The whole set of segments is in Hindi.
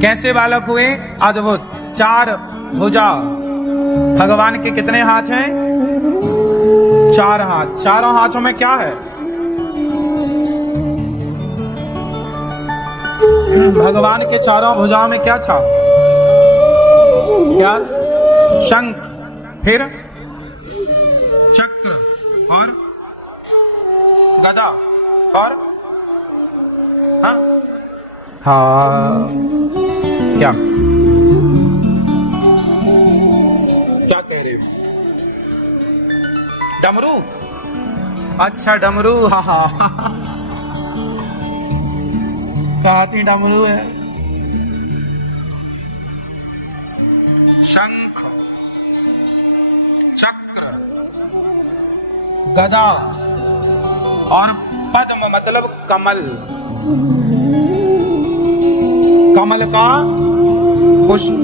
कैसे बालक हुए? अद्भुत। 4 भुजा। भगवान के कितने हाथ हैं? 4 हाथ। चारों हाथों में क्या है? भगवान के चारों भुजाओं में क्या था? क्या? शंख, फिर चक्र और गदा और हाँ क्या क्या कह रहे हो? डमरू? अच्छा डमरू, हाँ हाँ हाथी डमरू है। शंख, चक्र, गदा और पद्म मतलब कमल। कमल का पुष्प।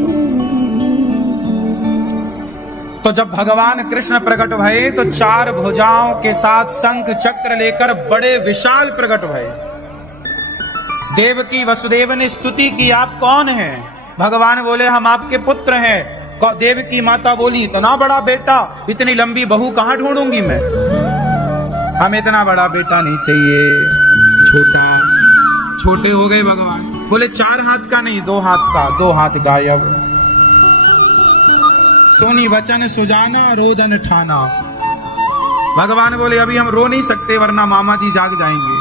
तो जब भगवान कृष्ण प्रकट भये तो 4 भुजाओं के साथ शंख चक्र लेकर बड़े विशाल प्रकट भये। देवकी वसुदेव ने स्तुति की, आप कौन हैं? भगवान बोले हम आपके पुत्र हैं। देवकी माता बोली इतना बड़ा बेटा, इतनी लंबी बहू कहां ढूंढूंगी मैं? हमें इतना बड़ा बेटा नहीं चाहिए, छोटा। छोटे हो गए भगवान। बोले 4 हाथ का नहीं, 2 हाथ का। 2 हाथ गायब। सोनी वचन सुजाना रोदन ठाना। भगवान बोले अभी हम रो नहीं सकते वरना मामा जी जाग जाएंगे,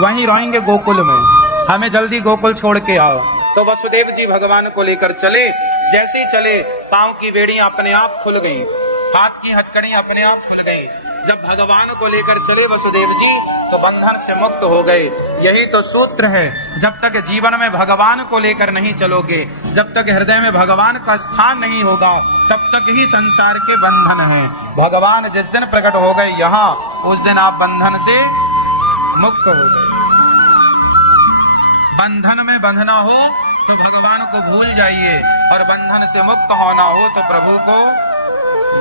वहीं रोएंगे गोकुल में, हमें जल्दी गोकुल छोड़ के आओ। तो वसुदेव जी भगवान को लेकर चले। जैसे ही चले पांव की बेड़ियां अपने आप खुल गईं, हाथ की हथकड़ियां अपने आप खुल गईं। जब भगवान को लेकर चले वसुदेव जी तो बंधन से मुक्त हो गए। यही तो सूत्र है, जब तक जीवन में भगवान को लेकर नहीं चलोगे, जब तक हृदय में भगवान का स्थान नहीं होगा, तब तक ही संसार के बंधन हैं। भगवान जिस दिन प्रकट हो गए यहाँ, उस दिन आप बंधन से मुक्त हो गए। बंधन में बंधना हो तो भगवान को भूल जाइए, और बंधन से मुक्त होना हो तो प्रभु को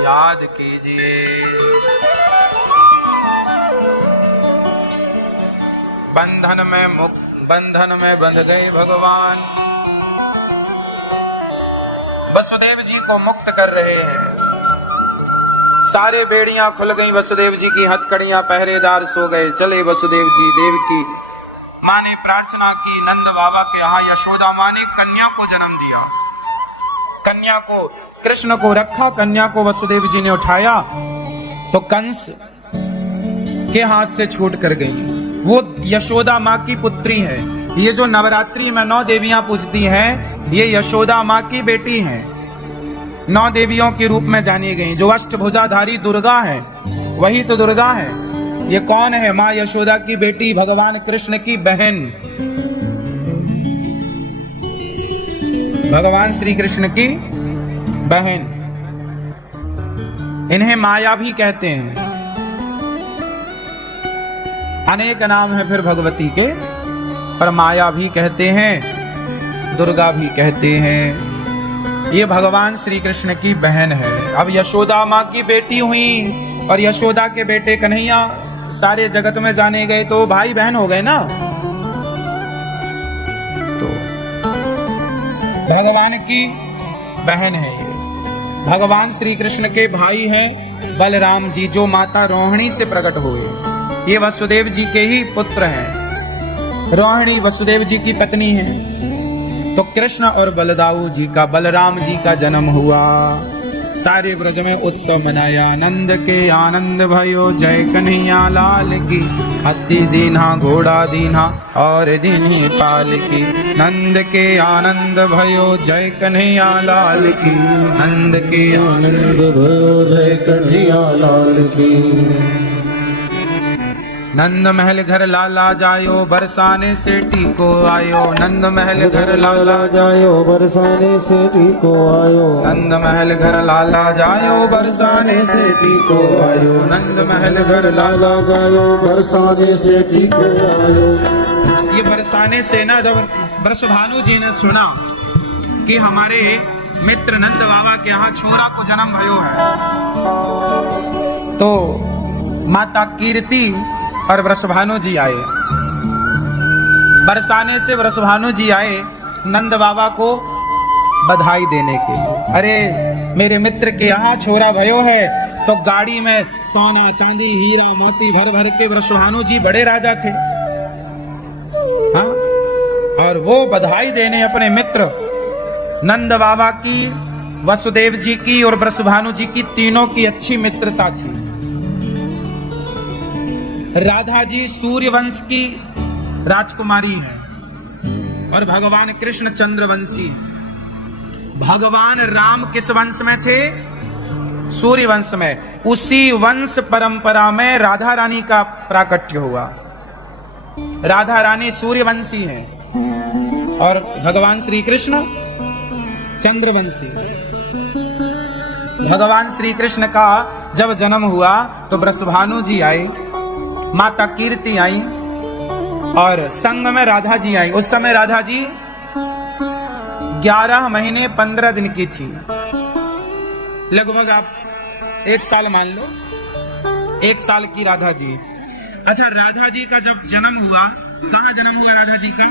याद कीजिए। बंधन में बंध गए भगवान। वसुदेव जी को मुक्त कर रहे हैं। सारे बेड़ियां खुल गईं, वसुदेव जी की हथकड़ियां, पहरेदार सो गए। चले वसुदेव जी। देवकी माँ ने प्रार्थना की, नंद बाबा के यहाँ यशोदा माँ ने कन्या को जन्म दिया। कन्या को, कृष्ण को रखा, कन्या को वसुदेव जी ने उठाया तो कंस के हाथ से छूट कर गई। वो यशोदा माँ की पुत्री है। ये जो नवरात्रि में 9 देवियां पूजती हैं, ये यशोदा माँ की बेटी हैं। 9 देवियों के रूप में जानी गई। जो अष्टभुजाधारी दुर्गा है, वही तो दुर्गा है। ये कौन है? माँ यशोदा की बेटी, भगवान कृष्ण की बहन, भगवान श्री कृष्ण की बहन। इन्हें माया भी कहते हैं। अनेक नाम है फिर भगवती के, पर माया भी कहते हैं, दुर्गा भी कहते हैं। ये भगवान श्री कृष्ण की बहन है। अब यशोदा माँ की बेटी हुई और यशोदा के बेटे कन्हैया सारे जगत में जाने गए, तो भाई बहन हो गए ना। तो भगवान की बहन है ये। भगवान श्री कृष्ण के भाई हैं बलराम जी, जो माता रोहिणी से प्रकट हुए। ये वसुदेव जी के ही पुत्र हैं। रोहिणी वसुदेव जी की पत्नी है। तो कृष्ण और बलराम जी का जन्म हुआ। सारे ब्रज में उत्सव मनाया। नंद के आनंद भयो, जय कन्हैया लाल की। हाथी दीन्हा घोड़ा दीन्हा और दीन्ही पाल की। नंद के आनंद भयो, जय कन्हैया लाल की। नंद के आनंद भयो, जय कन्हैया लाल की। नंद महल घर लाला जायो, बरसाने से टीको आयो। नंद महल घर लाला जायो, बरसाने से टीको आयो। नंद महल घर लाला जायो, बरसाने से टीको आयो। नंद महल घर लाला जायो, बरसाने से टीको आयो। ये बरसाने से ना, जब बृषभानु जी ने सुना कि हमारे मित्र नंद बाबा के यहाँ छोरा को जन्म भयो है, तो माता कीर्ति और वृषभानु जी आए। बरसाने से वृषभानु जी आए नंद बाबा को बधाई देने के लिए। अरे मेरे मित्र के यहाँ छोरा भयो है, तो गाड़ी में सोना चांदी हीरा मोती भर भर के वृषभानु जी बड़े राजा थे, हाँ, और वो बधाई देने अपने मित्र नंद बाबा की, वसुदेव जी की और वृषभानु जी की, तीनों की अच्छी मित्रता थी। राधा जी सूर्यवंश की राजकुमारी है और भगवान कृष्ण चंद्रवंशी है। भगवान राम किस वंश में थे? सूर्य वंश में। उसी वंश परंपरा में राधा रानी का प्राकट्य हुआ। राधा रानी सूर्यवंशी है और भगवान श्री कृष्ण चंद्रवंशी। भगवान श्री कृष्ण का जब जन्म हुआ तो वृषभानु जी आई, माता कीर्ति आई और संग में राधा जी आई। उस समय राधा जी 11 महीने 15 दिन की थी, लगभग आप 1 साल मान लो, 1 साल की राधा जी। अच्छा, राधा जी का जब जन्म हुआ, कहां जन्म हुआ राधा जी का?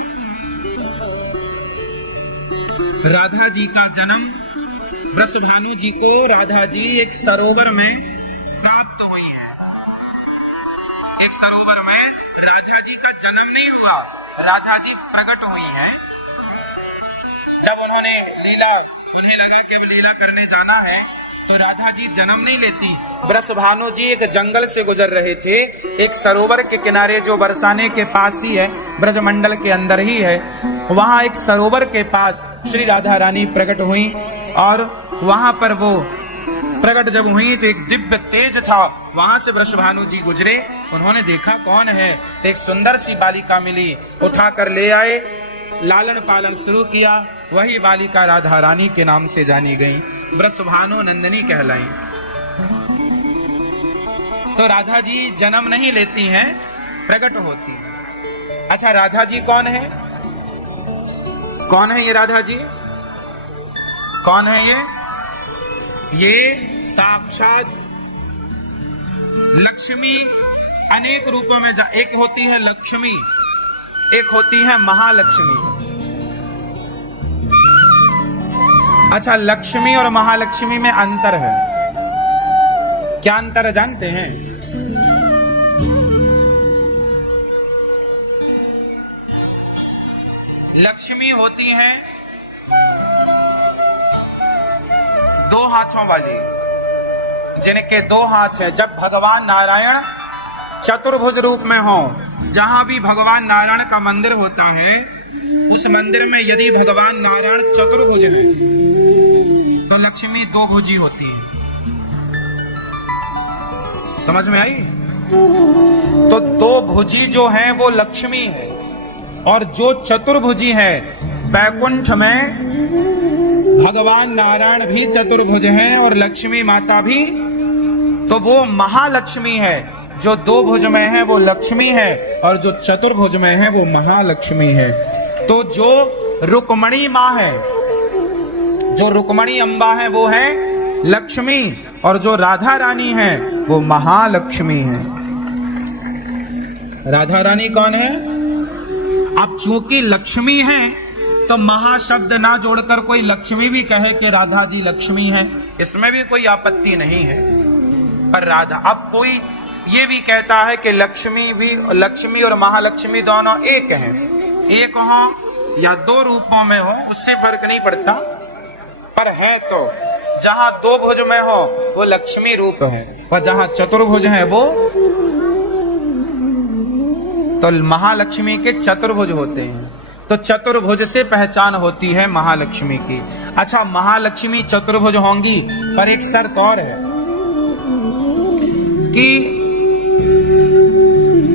राधा जी का जन्म, वृषभानु जी को राधा जी एक सरोवर में प्राप्त हुई है। एक सरोवर में राधा जी का जन्म नहीं हुआ, राधा जी प्रकट हुई है। जब उन्हें लगा कि अब लीला करने जाना है, तो राधा जी जन्म नहीं लेती। वृषभानु जी एक जंगल से गुजर रहे थे, एक सरोवर के किनारे जो बरसाने के पास ही है, ब्रजमंडल के अंदर ही है, वहां एक सरोवर के पास श्री राधा रानी प्रकट हुई। और वहां पर वो प्रकट जब हुई तो एक दिव्य तेज था, वहां से वृषभानु जी गुजरे। उन्होंने देखा कौन है, तो एक सुंदर सी बालिका मिली, उठाकर ले आए, लालन पालन शुरू किया। वही बालिका राधा रानी के नाम से जानी गई, वृषभानु नंदिनी कहलाई। तो राधा जी जन्म नहीं लेती हैं, प्रकट होती हैं। अच्छा, राधा जी कौन है? कौन है ये राधा जी? कौन है ये साक्षात लक्ष्मी। अनेक रूपों में एक होती है लक्ष्मी, एक होती है महालक्ष्मी। अच्छा, लक्ष्मी और महालक्ष्मी में अंतर है। क्या अंतर है जानते हैं? लक्ष्मी होती हैं 2 हाथों वाली, जिनके 2 हाथ हैं। जब भगवान नारायण चतुर्भुज रूप में हो, जहां भी भगवान नारायण का मंदिर होता है, उस मंदिर में यदि भगवान नारायण चतुर्भुज हैं, तो लक्ष्मी 2 भुजी होती है। समझ में आई? तो 2 भुजी जो है वो लक्ष्मी है, और जो चतुर्भुजी है, बैकुंठ में भगवान नारायण भी चतुर्भुज हैं और लक्ष्मी माता भी, तो वो महालक्ष्मी है। जो 2 भुज में है वो लक्ष्मी है, और जो चतुर्भुज में है वो महालक्ष्मी है। तो जो रुक्मणी माँ है, जो रुक्मणी अम्बा है, वो है लक्ष्मी, और जो राधा रानी है वो महालक्ष्मी है। राधा रानी कौन है? अब चूंकि लक्ष्मी है, तो महाशब्द ना जोड़कर कोई लक्ष्मी भी कहे कि राधा जी लक्ष्मी है, इसमें भी कोई आपत्ति नहीं है। पर राधा, अब कोई ये भी कहता है कि लक्ष्मी और महालक्ष्मी दोनों एक हैं, एक हो या 2 रूपों में हो, उससे फर्क नहीं पड़ता, पर है तो जहां 2 भुज में हो वो लक्ष्मी रूप है, पर जहां चतुर्भुज है वो तो महालक्ष्मी के चतुर्भुज होते हैं। तो चतुर्भुज से पहचान होती है महालक्ष्मी की। अच्छा, महालक्ष्मी चतुर्भुज होंगी, पर एक शर्त और है कि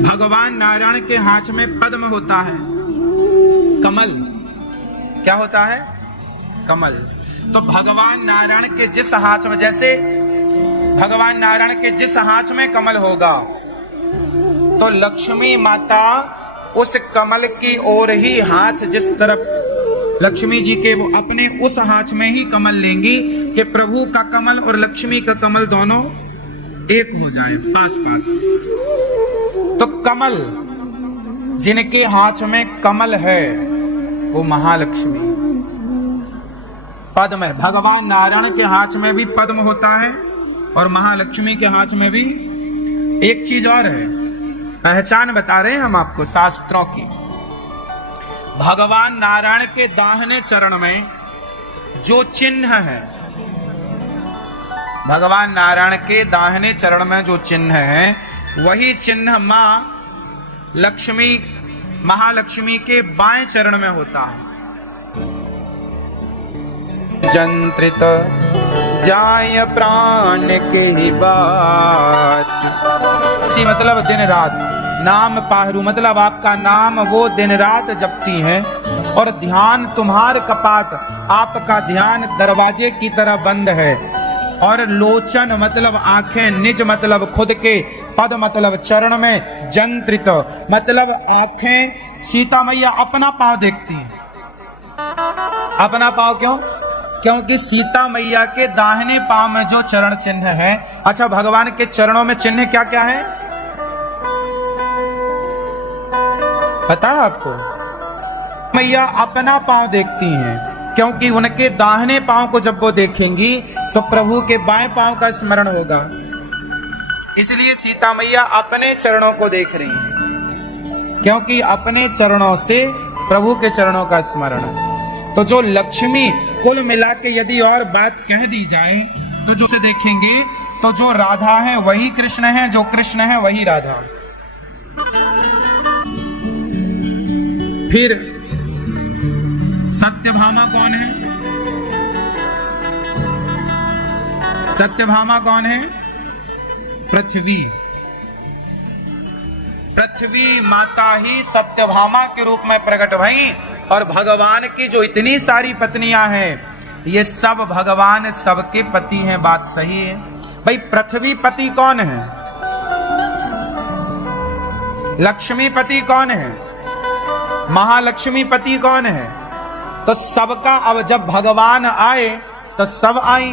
भगवान नारायण के हाथ में पद्म होता है, कमल। क्या होता है? कमल। तो भगवान नारायण के जिस हाथ में, जैसे भगवान नारायण के जिस हाथ में कमल होगा, तो लक्ष्मी माता उस कमल की ओर ही हाथ, जिस तरफ लक्ष्मी जी के, वो अपने उस हाथ में ही कमल लेंगी कि प्रभु का कमल और लक्ष्मी का कमल दोनों एक हो जाए, पास पास। तो कमल, जिनके हाथ में कमल है वो महालक्ष्मी। पद्म है। भगवान नारायण के हाथ में भी पद्म होता है और महालक्ष्मी के हाथ में भी। एक चीज और है, पहचान बता रहे हैं हम आपको शास्त्रों की। भगवान नारायण के दाहिने चरण में जो चिन्ह है, भगवान नारायण के दाहिने चरण में जो चिन्ह है, वही चिन्ह मां लक्ष्मी, महालक्ष्मी के बाएं चरण में होता है। जंत्रित जाय प्राण के बात, इसी मतलब दिन रात। नाम पाहरू मतलब आपका नाम वो दिन रात जपती हैं, और ध्यान तुम्हार कपाट, आपका ध्यान दरवाजे की तरह बंद है। और लोचन मतलब आंखें, निज मतलब खुद के, पद मतलब चरण में, जंत्रित मतलब आंखें। सीता मैया अपना पांव देखती हैं। अपना पांव क्यों? क्योंकि सीता मैया के दाहिने पांव में जो चरण चिन्ह है। अच्छा, भगवान के चरणों में चिन्ह क्या क्या है पता है आपको? मैया अपना पांव देखती हैं, क्योंकि उनके दाहिने पांव को जब वो देखेंगी तो प्रभु के बाएं पांव का स्मरण होगा। इसलिए सीता मैया अपने चरणों को देख रही हैं, क्योंकि अपने चरणों से प्रभु के चरणों का स्मरण है। तो जो लक्ष्मी, कुल मिला के यदि और बात कह दी जाए तो जो से देखेंगे तो जो राधा है वही कृष्ण है, जो कृष्ण है वही राधा। फिर सत्यभामा कौन है? सत्यभामा कौन है? पृथ्वी। पृथ्वी माता ही सत्यभामा के रूप में प्रकट भई। और भगवान की जो इतनी सारी पत्नियां हैं, ये सब भगवान सबके पति हैं। बात सही है भाई। पृथ्वी पति कौन है? लक्ष्मी पति कौन है? महालक्ष्मी पति कौन है? तो सबका अब जब भगवान आए तो सब आई,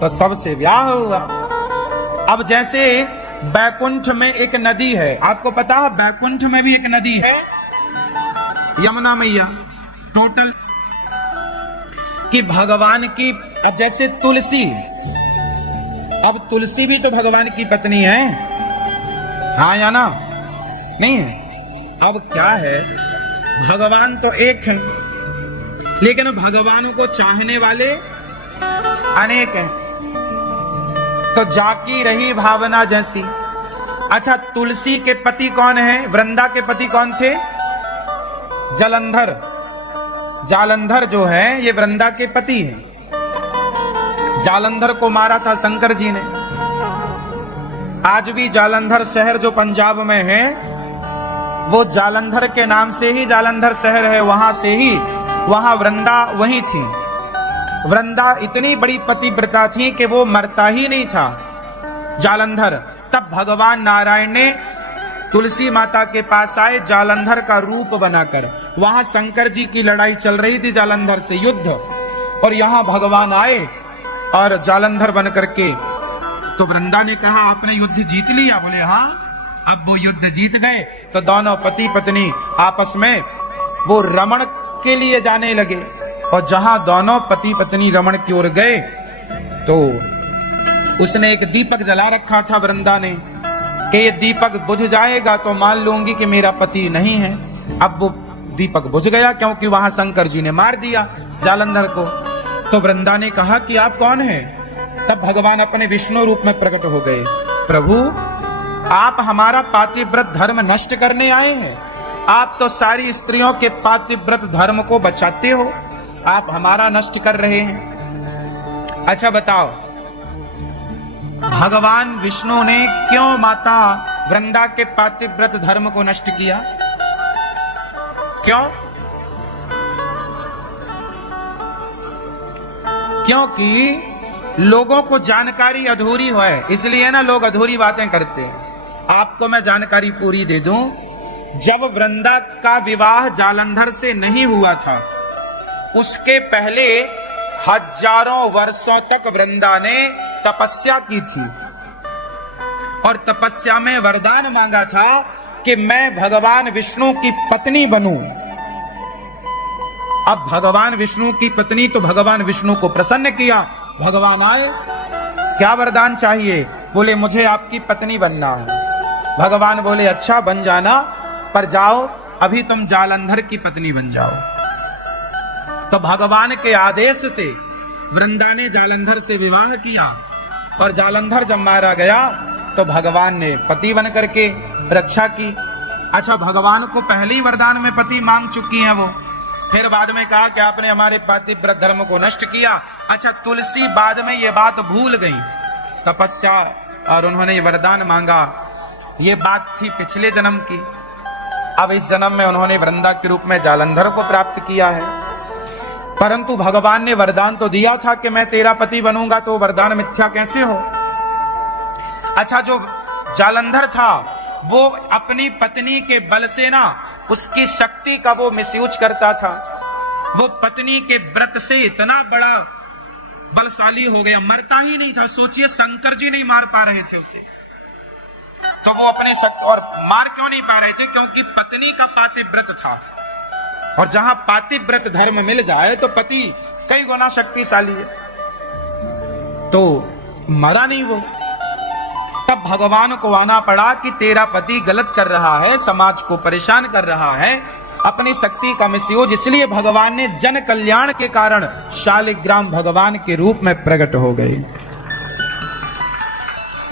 तो सबसे ब्याह हुआ। अब जैसे बैकुंठ में एक नदी है, आपको पता है बैकुंठ में भी एक नदी है, यमुना मैया। टोटल कि भगवान की, अब जैसे तुलसी, अब तुलसी भी तो भगवान की पत्नी है, हाँ या ना? नहीं है। अब क्या है, भगवान तो एक है, लेकिन भगवान को चाहने वाले अनेक हैं। तो जाकी रही भावना जैसी। अच्छा, तुलसी के पति कौन है? वृंदा के पति कौन थे? जालंधर। जालंधर जो है ये वृंदा के पति हैं। जालंधर को मारा था शंकर जी ने। आज भी जालंधर शहर जो पंजाब में है, वो जालंधर के नाम से ही जालंधर शहर है। वहां से ही, वहां वृंदा वही थी। वृंदा इतनी बड़ी पतिव्रता थी कि वो मरता ही नहीं था जालंधर। तब भगवान नारायण ने तुलसी माता के पास आए जालंधर का रूप बनाकर। वहां शंकर जी की लड़ाई चल रही थी जालंधर से, युद्ध, और यहां भगवान आए और जालंधर बन करके। तो वृंदा ने कहा आपने युद्ध जीत लिया? बोले हाँ। अब वो युद्ध जीत गए तो दोनों पति पत्नी आपस में वो रमण के लिए जाने लगे। और जहां दोनों पति पत्नी रमण की ओर गए तो उसने एक दीपक जला रखा था वृंदा ने, कि ये दीपक बुझ जाएगा तो मान लूंगी कि मेरा पति नहीं है। अब वो दीपक बुझ गया, क्योंकि वहां शंकर जी ने मार दिया जालंधर को। तो वृंदा ने कहा कि आप कौन हैं? तब भगवान अपने विष्णु रूप में प्रकट हो गए। प्रभु, आप हमारा पातिव्रत धर्म नष्ट करने आए हैं। आप तो सारी स्त्रियों के पातिव्रत धर्म को बचाते हो, आप हमारा नष्ट कर रहे हैं। अच्छा बताओ, भगवान विष्णु ने क्यों माता वृंदा के पातिव्रत धर्म को नष्ट किया? क्यों? क्योंकि लोगों को जानकारी अधूरी है, इसलिए ना लोग अधूरी बातें करते हैं। आपको मैं जानकारी पूरी दे दूं। जब वृंदा का विवाह जालंधर से नहीं हुआ था, उसके पहले हजारों वर्षों तक वृंदा ने तपस्या की थी और तपस्या में वरदान मांगा था कि मैं भगवान विष्णु की पत्नी बनूं। अब भगवान विष्णु की पत्नी तो भगवान विष्णु को प्रसन्न किया। भगवान आए, क्या वरदान चाहिए? बोले मुझे आपकी पत्नी बनना है। भगवान बोले अच्छा बन जाना, पर जाओ अभी तुम जालंधर की पत्नी बन जाओ। तो भगवान के आदेश से वृंदा ने जालंधर से विवाह किया, और जालंधर जब मारा गया तो भगवान ने पति बन करके रक्षा की। अच्छा, भगवान को पहले ही वरदान में पति मांग चुकी हैं वो, फिर बाद में कहा कि आपने हमारे पतिव्रत धर्म को नष्ट किया। अच्छा, तुलसी बाद में ये बात भूल गई, तपस्या और उन्होंने ये वरदान मांगा, ये बात थी पिछले जन्म की। अब इस जन्म में उन्होंने वृंदा के रूप में जालंधर को प्राप्त किया है, परंतु भगवान ने वरदान तो दिया था कि मैं तेरा पति बनूंगा, तो वरदान मिथ्या कैसे हो? अच्छा, जो जालंधर था वो अपनी पत्नी के बल से ना उसकी शक्ति का वो मिसयूज करता था। वो पत्नी के व्रत से इतना बड़ा बलशाली हो गया, मरता ही नहीं था। सोचिए, शंकर जी नहीं मार पा रहे थे उसे, तो वो अपने शक्ति, और मार क्यों नहीं पा रहे थे? क्योंकि पत्नी का पातिव्रत था, और जहां पातिव्रत धर्म मिल जाए तो पति कई गुना शक्तिशाली है, तो मरा नहीं वो। तब भगवान को आना पड़ा कि तेरा पति गलत कर रहा है, समाज को परेशान कर रहा है, अपनी शक्ति का मिसयूज। इसलिए भगवान ने जन कल्याण के कारण शालिग्राम भगवान के रूप में प्रकट हो गए।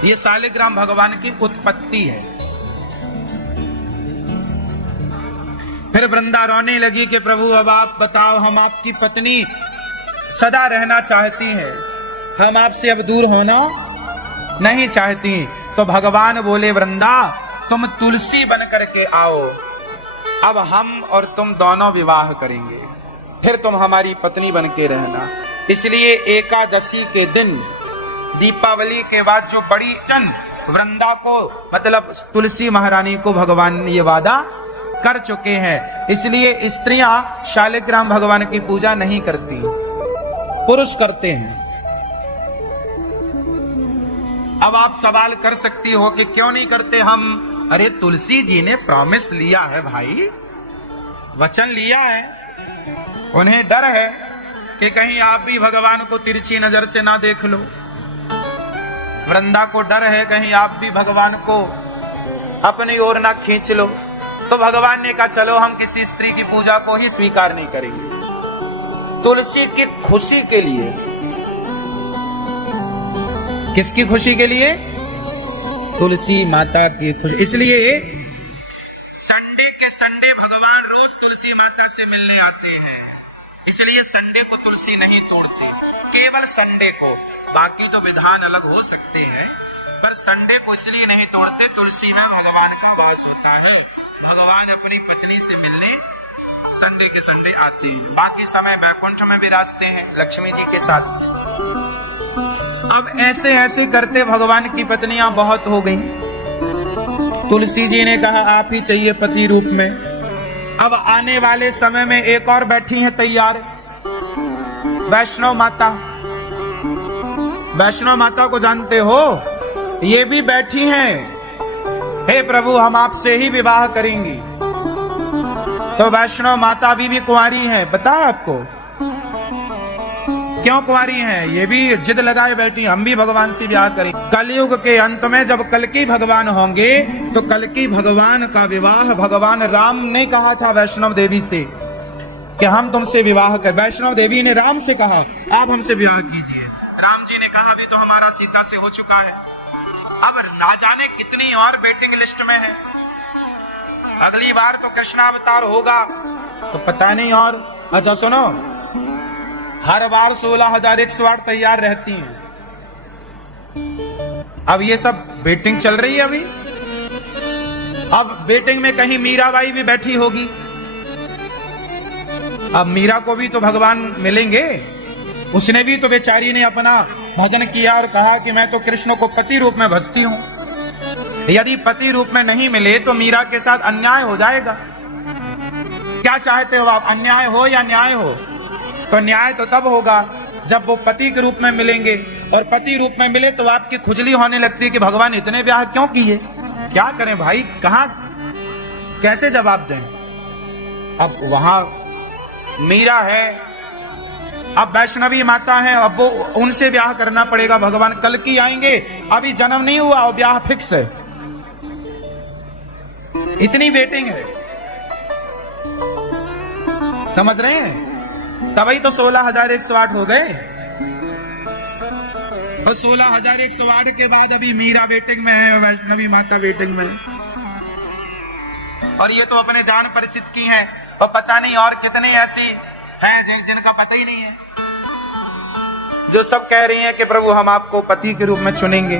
ये शालिग्राम भगवान की उत्पत्ति है। फिर वृंदा रोने लगी कि प्रभु अब आप बताओ, हम आपकी पत्नी सदा रहना चाहती हैं, हम आपसे अब दूर होना नहीं चाहती। तो भगवान बोले वृंदा तुम तुलसी बन करके आओ, अब हम और तुम दोनों विवाह करेंगे, फिर तुम हमारी पत्नी बन के रहना। इसलिए एकादशी के दिन, दीपावली के बाद जो बड़ी चंद वृंदा को, मतलब तुलसी महारानी को भगवान ने ये वादा कर चुके हैं। इसलिए स्त्रियां शालिग्राम भगवान की पूजा नहीं करती, पुरुष करते हैं। अब आप सवाल कर सकती हो कि क्यों नहीं करते हम? अरे तुलसी जी ने प्रॉमिस लिया है भाई, वचन लिया है, उन्हें डर है कि कहीं आप भी भगवान को तिरछी नजर से ना देख लो। वृंदा को डर है कहीं आप भी भगवान को अपनी ओर ना खींच लो। तो भगवान ने कहा चलो हम किसी स्त्री की पूजा को ही स्वीकार नहीं करेंगे, तुलसी की खुशी के लिए। किसकी खुशी के लिए? तुलसी माता की खुशी। इसलिए संडे के संडे भगवान रोज तुलसी माता से मिलने आते हैं, इसलिए संडे को तुलसी नहीं तोड़ते, केवल संडे को। बाकी तो विधान अलग हो सकते हैं, पर संडे को इसलिए नहीं तोड़ते, तुलसी में भगवान का वास होता है। भगवान अपनी पत्नी से मिलने संडे के संडे आते हैं, बाकी समय बैकुंठ में विराजते हैं लक्ष्मी जी के साथ। अब ऐसे ऐसे करते भगवान की पत्नियां बहुत हो गई। तुलसी जी ने कहा आप ही चाहिए पति रूप में। अब आने वाले समय में एक और बैठी हैं तैयार, वैष्णव माता। वैष्णव माता को जानते हो? ये भी बैठी हैं, हे प्रभु हम आपसे ही विवाह करेंगी। तो वैष्णव माता भी कुंवारी हैं, पता है आपको क्यों कुंवारी हैं? ये भी जिद लगाए बैठी, हम भी भगवान से विवाह करें। कलयुग के अंत में जब कल्कि भगवान होंगे तो कल्कि भगवान का विवाह भगवान राम ने कहा था वैष्णव देवी से कि हम तुमसे विवाह कर। वैष्णव देवी ने राम से कहा आप हमसे विवाह कीजिए। राम जी ने कहा अभी तो हमारा सीता से हो चुका है, अब ना जाने कितनी और वेटिंग लिस्ट में है, अगली बार तो कृष्णावतार होगा तो पता नहीं। और अच्छा सुनो, हर बार 16,108 तैयार रहती हैं। अब ये सब वेटिंग चल रही है अभी। अब वेटिंग में कहीं मीराबाई भी बैठी होगी। अब मीरा को भी तो भगवान मिलेंगे, उसने भी तो बेचारी ने अपना भजन किया और कहा कि मैं तो कृष्ण को पति रूप में भजती हूं। यदि पति रूप में नहीं मिले तो मीरा के साथ अन्याय हो जाएगा। क्या चाहते हो आप, अन्याय हो या न्याय हो? तो न्याय तो तब होगा जब वो पति के रूप में मिलेंगे, और पति रूप में मिले तो आपकी खुजली होने लगती है कि भगवान इतने ब्याह क्यों किए। क्या करें भाई, कहां कैसे जवाब दें? अब वहां मीरा है, अब वैष्णवी माता है, अब वो उनसे ब्याह करना पड़ेगा। भगवान कल की आएंगे, अभी जन्म नहीं हुआ और ब्याह फिक्स है। इतनी वेटिंग है, समझ रहे हैं? तभी तो 16,108 हो गए, और 16,108 के बाद अभी मीरा वेटिंग में है, वैष्णवी माता वेटिंग में है। और ये तो अपने जान परिचित की हैं, और पता नहीं और कितनी ऐसी हैं जिनका पता ही नहीं है, जो सब कह रही हैं कि प्रभु हम आपको पति के रूप में चुनेंगे।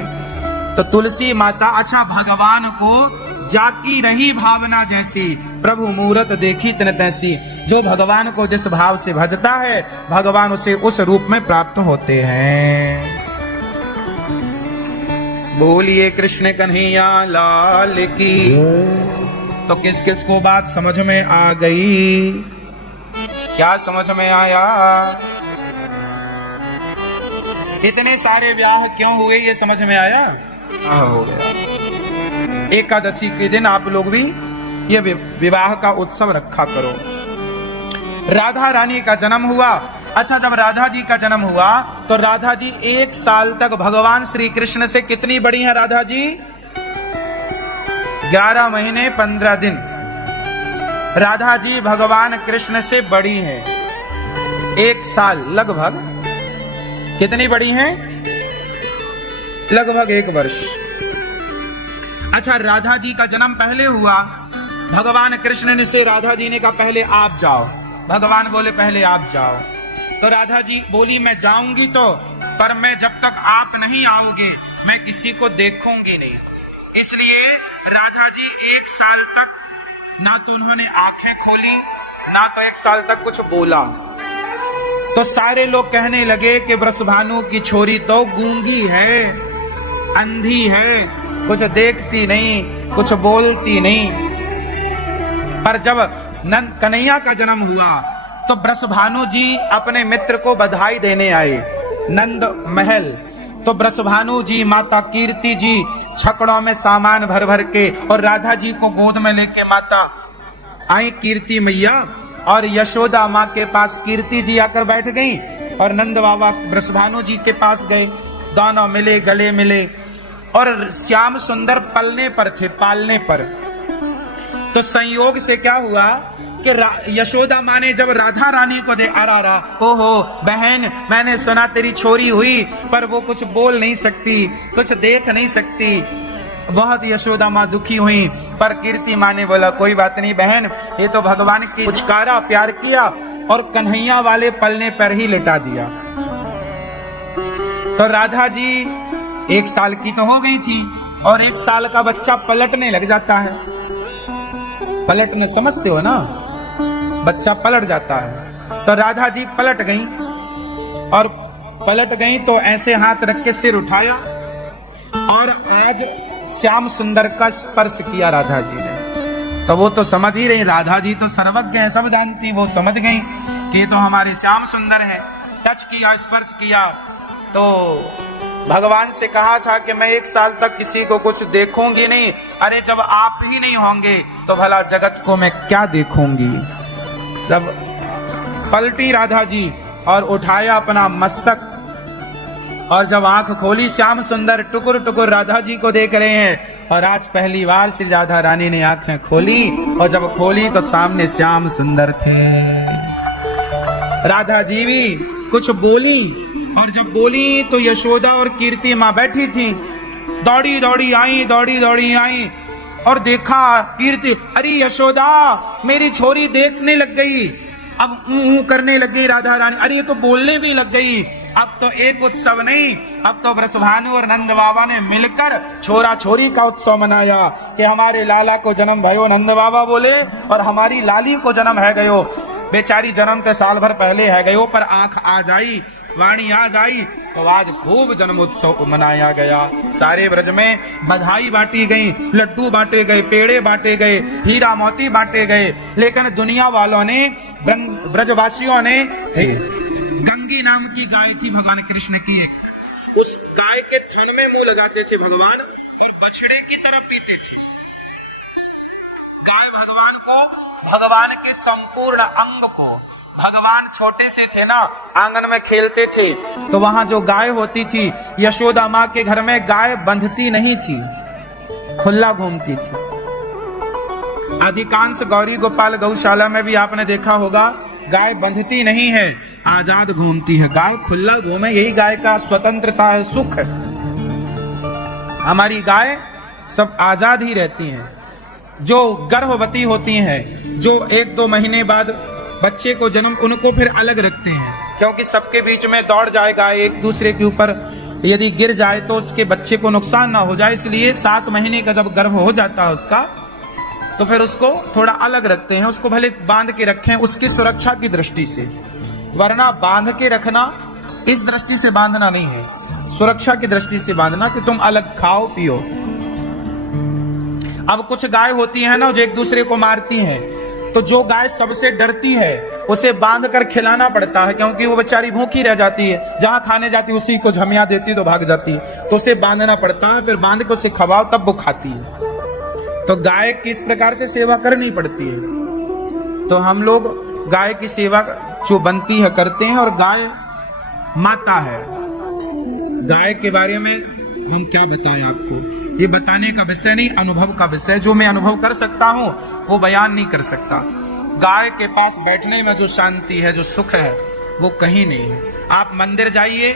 तो तुलसी माता, अच्छा भगवान को जाकी रही भावना जैसी, प्रभु मूरत देखी तन तैसी। जो भगवान को जिस भाव से भजता है, भगवान उसे उस रूप में प्राप्त होते हैं। बोलिए कृष्ण कन्हैया लाल की। तो किस किस को बात समझ में आ गई? क्या समझ में आया? इतने सारे ब्याह क्यों हुए, ये समझ में आया? हो गया। एकादशी के दिन आप लोग भी ये विवाह का उत्सव रखा करो। राधा रानी का जन्म हुआ। अच्छा, जब राधा जी का जन्म हुआ तो राधा जी 1 साल तक भगवान श्री कृष्ण से कितनी बड़ी हैं राधा जी? 11 महीने 15 दिन राधा जी भगवान कृष्ण से बड़ी हैं। 1 साल लगभग कितनी बड़ी हैं? लगभग 1 वर्ष। अच्छा, राधा जी का जन्म पहले हुआ। भगवान कृष्ण ने से राधा जी ने कहा पहले आप जाओ। भगवान बोले पहले आप जाओ। तो राधा जी बोली मैं जाऊंगी तो, पर मैं जब तक आप नहीं आओगे मैं किसी को देखूंगी नहीं। इसलिए राधा जी 1 साल तक ना तो उन्होंने आंखें खोली, ना तो 1 साल तक कुछ बोला। तो सारे लोग कहने लगे कि वृषभानु की छोरी तो गूंगी है, अंधी है, कुछ देखती नहीं, कुछ बोलती नहीं। पर जब नंद कन्हैया का जन्म हुआ तो वृषभानु जी अपने मित्र को बधाई देने आए नंद महल। तो वृषभानु जी, माता कीर्ति जी छकड़ों में सामान भर भर के और राधा जी को गोद में लेके माता आई कीर्ति मैया, और यशोदा माँ के पास कीर्ति जी आकर बैठ गई और नंद बाबा वृषभानु जी के पास गए। दोनों मिले, गले मिले, और श्याम सुंदर पलने पर थे, पालने पर। तो संयोग से क्या हुआ कि यशोदा माँ ने जब राधा रानी को दे, अरा ओहो बहन, मैंने सुना तेरी छोरी हुई, पर वो कुछ बोल नहीं सकती, कुछ देख नहीं सकती। बहुत यशोदा माँ दुखी हुई, पर कीर्ति माँ ने बोला कोई बात नहीं बहन, ये तो भगवान की पुचकारा, प्यार किया और कन्हैया वाले पलने पर ही लिटा दिया। तो राधा जी 1 साल की तो हो गई थी, और 1 साल का बच्चा पलटने लग जाता है। पलटने समझते हो ना, बच्चा पलट जाता है। तो राधा जी पलट गई, और पलट गई तो ऐसे हाथ रख के सिर उठाया और आज श्याम सुंदर का स्पर्श किया राधा जी ने। तो वो तो समझ ही रही, राधा जी तो सर्वज्ञ है, सब जानती, वो समझ गई कि ये तो हमारे श्याम सुंदर है। टच किया, स्पर्श किया। तो भगवान से कहा था कि मैं 1 साल तक किसी को कुछ देखूंगी नहीं। अरे जब आप ही नहीं होंगे तो भला जगत को मैं क्या देखूंगी। जब पलटी राधा जी और उठाया अपना मस्तक, और जब आंख खोली श्याम सुंदर टुकुर टुकुर राधा जी को देख रहे हैं। और आज पहली बार श्री राधा रानी ने आंखें खोली, और जब खोली तो सामने श्याम सुंदर थे। राधा जी भी कुछ बोली, और जब बोली तो यशोदा और कीर्ति माँ बैठी थी। दौड़ी दौड़ी आई और देखा कीर्ति, अरे यशोदा मेरी छोरी देखने लग गई। अब करने लग गई राधा रानी, अरे ये तो बोलने भी लग गई। अब तो एक उत्सव नहीं, अब तो वृषभानु और नंद बाबा ने मिलकर छोरा छोरी का उत्सव मनाया कि हमारे लाला को जन्म भयो, नंद बाबा बोले, और हमारी लाली को जन्म है गयो। बेचारी जन्म तो साल भर पहले है गयो, पर आंख आ जाई, वाणी आ जाई, तो आज खूब जन्म उत्सव मनाया गया। सारे ब्रज में बधाई बांटी गई, लड्डू बांटे गए, पेड़े बांटे गए, हीरा मोती बांटे गए। लेकिन दुनिया वालों ने, ब्रजवासियों ने, गंगी नाम की गाय थी भगवान कृष्ण की, उस गाय के थन में मुंह लगाते थे भगवान, और बछड़े की तरफ पीते थे। गाय भगवान को, भगवान के संपूर्ण अंग को भगवान छोटे से थे ना, आंगन में खेलते थे, तो वहां जो गाय होती थी, यशोदा माँ के घर में गाय बंधती नहीं थी, खुला घूमती थी। अधिकांश गौरी गोपाल गौशाला में भी आपने देखा होगा, गाय बंधती नहीं है, आजाद घूमती है। गाय खुला घूमे, यही गाय का स्वतंत्रता है, सुख है। हमारी गाय सब आजाद ही रहती हैं। जो गर्भवती होती हैं, जो 1-2 महीने बाद बच्चे को जन्म, उनको फिर अलग रखते हैं, क्योंकि सबके बीच में दौड़ जाएगा, एक दूसरे के ऊपर यदि गिर जाए तो उसके बच्चे को नुकसान ना हो जाए, इसलिए 7 महीने का जब गर्भ हो जाता है उसका, तो फिर उसको थोड़ा अलग रखते हैं। उसको भले बांध के रखें उसकी सुरक्षा की दृष्टि से, वरना बांध के रखना इस दृष्टि से बांधना नहीं है, सुरक्षा की दृष्टि से बांधना कि तुम अलग खाओ पियो। अब कुछ गाय होती है ना जो एक दूसरे को मारती हैं, तो जो गाय सबसे डरती है उसे बांध कर खिलाना पड़ता है, क्योंकि वो बेचारी भूखी रह जाती है, जहां खाने जाती है उसी को झमिया देती तो भाग जाती है, तो उसे बांधना पड़ता है, फिर बांध के उसे खवाओ तब वो खाती है। तो गाय किस प्रकार से सेवा करनी पड़ती है। तो हम लोग गाय की सेवा जो बनती है करते हैं, और गाय माता है। गाय के बारे में हम क्या बताएं आपको, ये बताने का विषय नहीं, अनुभव का विषय। जो मैं अनुभव कर सकता हूं वो बयान नहीं कर सकता। गाय के पास बैठने में जो शांति है, जो सुख है, वो कहीं नहीं है। आप मंदिर जाइए,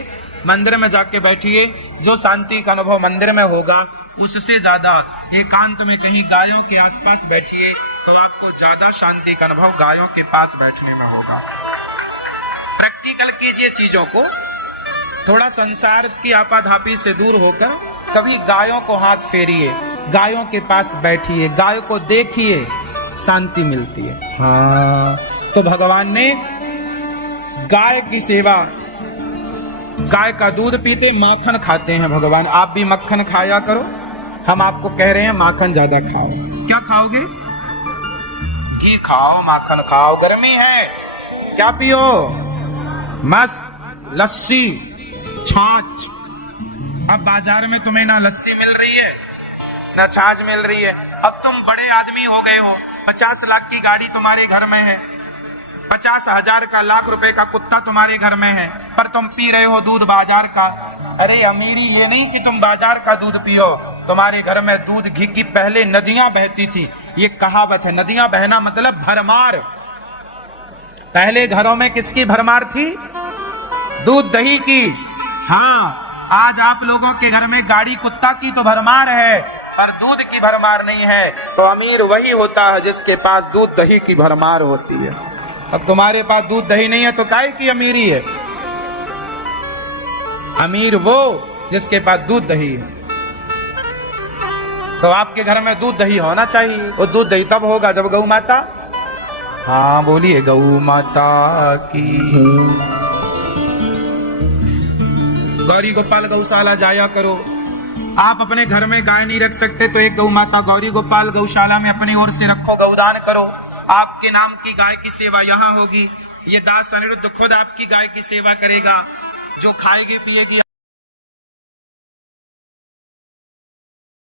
मंदिर में जाके बैठिए, जो शांति का अनुभव मंदिर में होगा उससे ज्यादा एकांत में कहीं गायों के आसपास बैठिए तो आपको ज्यादा शांति का अनुभव गायों के पास बैठने में होगा। प्रैक्टिकल कीजिए चीजों को, थोड़ा संसार की आपाधापी से दूर होकर कभी गायों को हाथ फेरिए, गायों के पास बैठिए, गायों को देखिए, शांति मिलती है। हाँ, तो भगवान ने गाय की सेवा, गाय का दूध पीते, माखन खाते हैं भगवान। आप भी मक्खन खाया करो, हम आपको कह रहे हैं माखन ज्यादा खाओ। क्या खाओगे? घी खाओ, माखन खाओ, गर्मी है, क्या पियो? मस्त लस्सी, छाछ। अब बाजार में तुम्हें ना लस्सी मिल रही है ना छाछ मिल रही है। अब तुम बड़े आदमी हो गए हो, 50 लाख की गाड़ी तुम्हारे घर में है, 50,000 का, लाख रुपए का कुत्ता तुम्हारे घर में है, पर तुम पी रहे हो दूध बाजार का। अरे अमीरी ये नहीं कि तुम बाजार का दूध पियो, तुम्हारे घर में दूध घी की पहले नदियां बहती थी। ये कहावत है, नदियां बहना मतलब भरमार। पहले घरों में किसकी भरमार थी? दूध दही की। हाँ, आज आप लोगों के घर में गाड़ी कुत्ता की तो भरमार है, पर दूध की भरमार नहीं है। तो अमीर वही होता है जिसके पास दूध दही की भरमार होती है। अब तुम्हारे पास दूध दही नहीं है तो काहे की अमीरी है? अमीर वो जिसके पास दूध दही है। तो आपके घर में दूध दही होना चाहिए। वो दूध दही तब होगा जब गौ माता, हाँ बोलिए, गौ माता की। गौरी गोपाल गौशाला जाया करो। आप अपने घर में गाय नहीं रख सकते तो एक गौ माता गौरी गोपाल गौशाला में अपनी ओर से रखो, गौदान करो। आपके नाम की गाय की सेवा यहाँ होगी। ये दास अनिरुद्ध खुद आपकी गाय की सेवा करेगा, जो खाएगी पिएगी